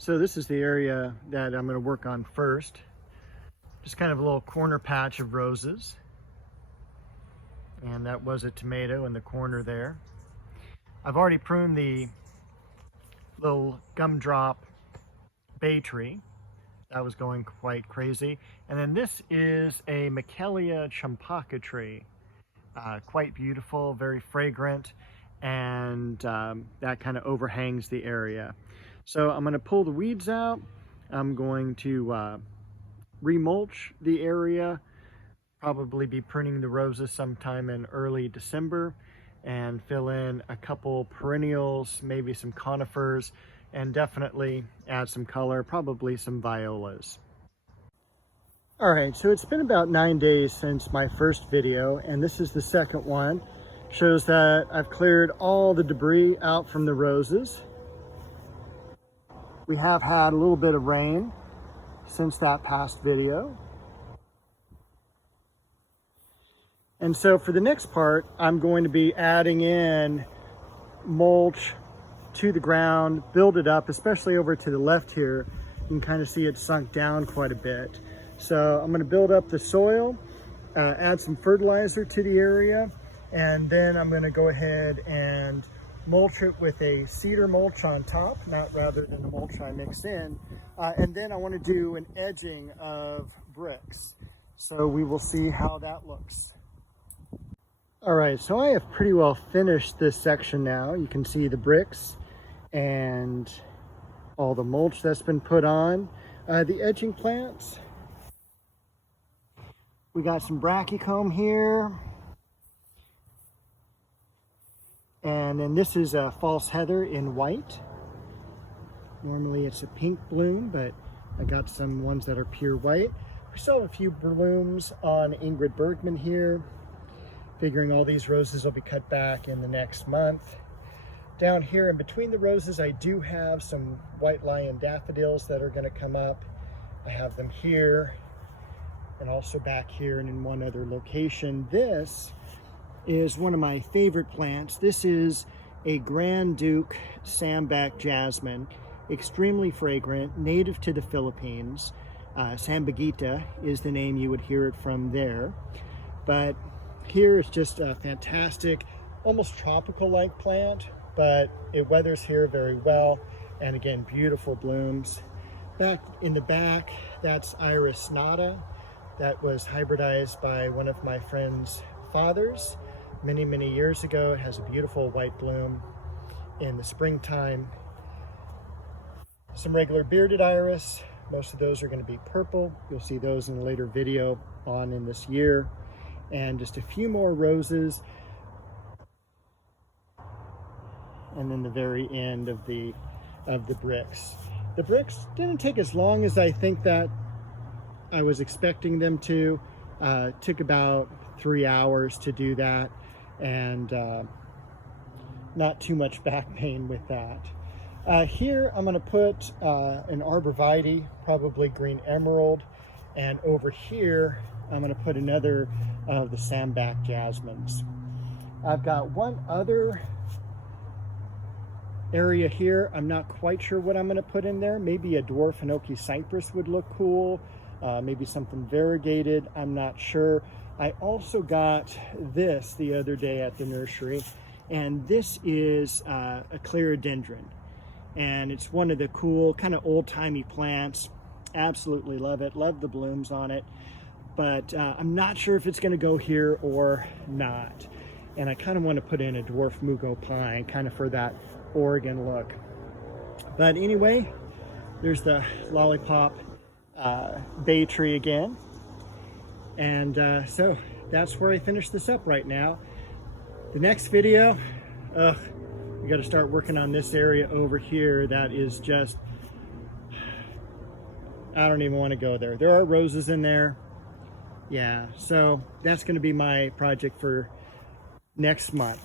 So this is the area that I'm going to work on first. Just kind of a little corner patch of roses. And that was a tomato in the corner there. I've already pruned the little gumdrop bay tree. That was going quite crazy. And then this is a Michelia champaca tree. Quite beautiful, very fragrant, and that kind of overhangs the area. So I'm going to pull the weeds out. I'm going to remulch the area, probably be pruning the roses sometime in early December, and fill in a couple perennials, maybe some conifers, and definitely add some color, probably some violas. All right, so it's been about 9 days since my first video, and this is the second one. Shows that I've cleared all the debris out from the roses. We have had a little bit of rain since that past video. And so for the next part, I'm going to be adding in mulch to the ground, build it up, especially over to the left here. You can kind of see it sunk down quite a bit. So I'm going to build up the soil, add some fertilizer to the area, and then I'm going to go ahead and mulch it with a cedar mulch on top, not rather than the mulch I mix in. And then I want to do an edging of bricks. So we will see how that looks. All right, so I have pretty well finished this section now. You can see the bricks and all the mulch that's been put on. The edging plants, we got some brachycomb here. And then this is a false heather in white. Normally it's a pink bloom, but I got some ones that are pure white. We still have a few blooms on Ingrid Bergman here. Figuring all these roses will be cut back in the next month. Down here in between the roses, I do have some white lion daffodils that are going to come up. I have them here and also back here and in one other location. This is one of my favorite plants. This is a Grand Duke Sambac Jasmine, extremely fragrant, native to the Philippines. Sambac is the name you would hear it from there. But here it's just a fantastic, almost tropical-like plant, but it weathers here very well. And again, beautiful blooms. Back in the back, that's Iris nata. That was hybridized by one of my friend's fathers many, many years ago. It has a beautiful white bloom in the springtime. Some regular bearded iris. Most of those are going to be purple. You'll see those in a later video on in this year. And just a few more roses, and then the very end of the bricks. The bricks didn't take as long as I think that I was expecting them to. Took about 3 hours to do that, and not too much back pain with that. Here I'm going to put an arborvitae, probably green emerald, and over here I'm going to put another of the Sambac Jasmines. I've got one other area here. I'm not quite sure what I'm going to put in there. Maybe a dwarf hinoki cypress would look cool. Maybe something variegated. I'm not sure. I also got this the other day at the nursery, and this is a clerodendron. And it's one of the cool kind of old-timey plants. Absolutely love it. Love the blooms on it. But I'm not sure if it's going to go here or not. And I kind of want to put in a dwarf mugo pine, kind of for that Oregon look. But anyway, there's the lollipop bay tree again. And so that's where I finish this up right now. The next video, we got to start working on this area over here. That is just, I don't even want to go there. There are roses in there. Yeah, so that's going to be my project for next month.